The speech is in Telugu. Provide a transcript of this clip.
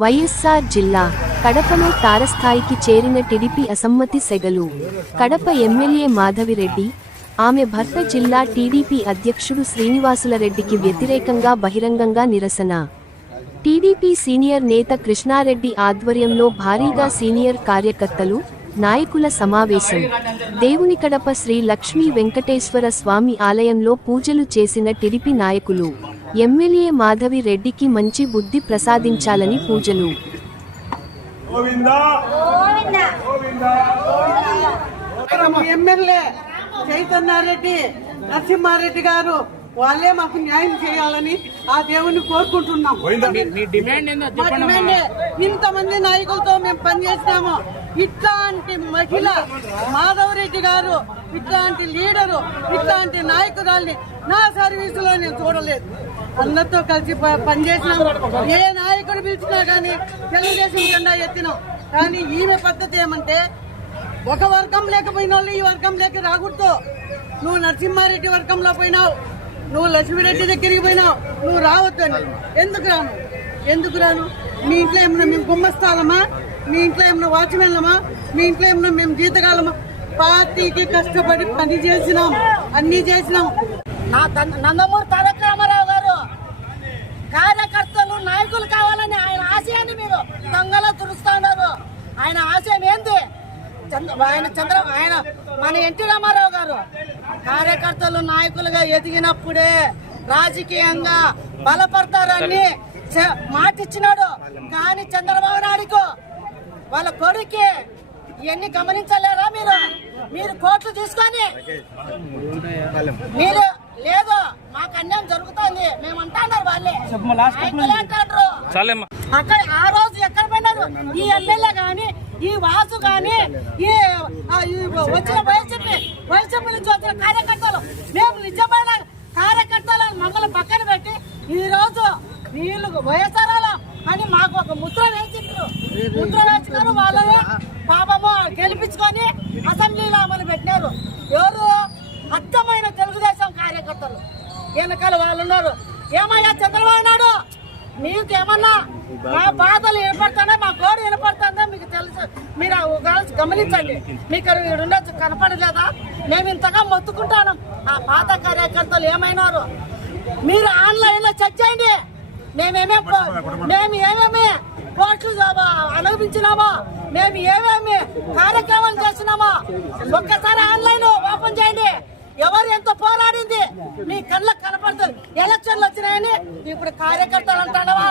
వైఎస్సార్ జిల్లా కడపలో తారస్థాయికి చేరిన టిడిపి అసమ్మతి సెగలు కడప ఎమ్మెల్యే మాధవిరెడ్డి ఆమె భర్త జిల్లా టీడీపీ అధ్యక్షుడు శ్రీనివాసులరెడ్డికి వ్యతిరేకంగా బహిరంగంగా నిరసన. టీడీపీ సీనియర్ నేత కృష్ణారెడ్డి ఆధ్వర్యంలో భారీగా సీనియర్ కార్యకర్తలు నాయకుల సమావేశం. దేవుని కడప శ్రీ లక్ష్మీ వెంకటేశ్వర స్వామి ఆలయంలో పూజలు చేసిన టిడిపి నాయకులు ఎమ్మెల్యే మాధవి రెడ్డికి మంచి బుద్ధి ప్రసాదించాలని పూజలు. గోవిందా! గోవిందా! మా ఎమ్మెల్యే చైతన్యారెడ్డి నరసింహారెడ్డి గారు వాళ్ళే మాకు న్యాయం చేయాలని ఆ దేవుని కోరుకుంటున్నాం. గోవిందా మా డిమాండ్ ఇంతమంది నాయకులతో మేము పనిచేసినాము. ఇట్లాంటి మహిళ గారు ఇట్లాంటి లీడరు ఇట్లాంటి నాయకురాల్ని నా సర్వీసులో నేను చూడలేదు. అందరితో కలిసి ప- పనిచేసినాం. ఏ నాయకుడు పిలిచినా కానీ తెలుగుదేశం జెండా ఎత్తినాం. కానీ ఈమె పద్ధతి ఏమంటే ఒక వర్గం లేకపోయిన వాళ్ళు ఈ వర్గం లేక రాకూడదు. నువ్వు నరసింహారెడ్డి వర్గంలో పోయినావు. నువ్వు లక్ష్మీరెడ్డి దగ్గరికి పోయినావు. నువ్వు రావద్దు అని. ఎందుకు రాను? ఎందుకు రాను? మీ ఇంట్లో ఏమన్నా మేము గుమ్మస్తాలమా? మీ ఇంట్లో ఏమన్నా వాచ్మెన్లమా? మీ ఇంట్లో ఏమన్నా మేము జీతగాలమా పార్టీకి కష్టపడి పని చేసినాం అన్ని చేసినాం. నా నందమూరి తారక రామారావు గారు కార్యకర్తలు నాయకులు కావాలని ఆయన ఆశయాన్ని మీరు దొంగలో తుడుస్తున్నారు ఆయన ఆశయం ఏంది? చంద్ర ఆయన చంద్ర ఆయన మన ఎన్టీ రామారావు గారు కార్యకర్తలు నాయకులుగా ఎదిగినప్పుడే రాజకీయంగా బలపడతారని మాటిచ్చినాడు. కానీ చంద్రబాబు నాయుడుకు వాళ్ళ కొడుక్కి ఇవన్నీ గమనించలేరా మీరు? మీరు కోట్లు తీసుకొని మీరు లేదు మాకు అన్యాయం జరుగుతుంది. మేము అంటున్నారు వాళ్ళే. అంటారు అక్కడ ఆ రోజు ఎక్కడ పోయినారు? ఈ ఎమ్మెల్యే గాని ఈ వాసు గాని ఈ వచ్చిన వైసీపీ వైసీపీ నుంచి వచ్చిన కార్యకర్తలు. మేము నిజమైన కార్యకర్తలను మమ్మల్ని పక్కన పెట్టి ఈ రోజు వీళ్ళు వయసరాల అని మాకు ఒక ముద్ర వేసిండ్రు. ముద్ర వేసినారు వాళ్ళని పాపము గెలిపించుకొని అసెంబ్లీలో ఉన్నారు ఏమయ్యా చంద్రబాబు నాయుడు? మీకు ఏమన్నా మా బాధలు ఏర్పడుతుందా మా గోడ ఏర్పడుతుందా మీకు తెలుసు. మీరు ఒకవేళ గమనించండి. మీకు ఉండొచ్చు కనపడలేదా? మేము ఇంతగా మొత్తుకుంటాను. ఆ పాత కార్యకర్తలు ఏమైనారు? మీరు ఆన్లైన్లో చెక్ చేయండి. మేమేమేం మేము ఏమేమి కోట్లు అనుభవించినామో మేము ఏమేమి కార్యక్రమాలు చేస్తున్నామో ఒక్కసారి ఆన్లైన్ ఓపెన్ చేయండి. ఎవరు ఎంత పోరాడింది? మీ కళ్ళకు కనపడుతుంది ఇప్పుడు కార్యకర్తలు అంటాడవా?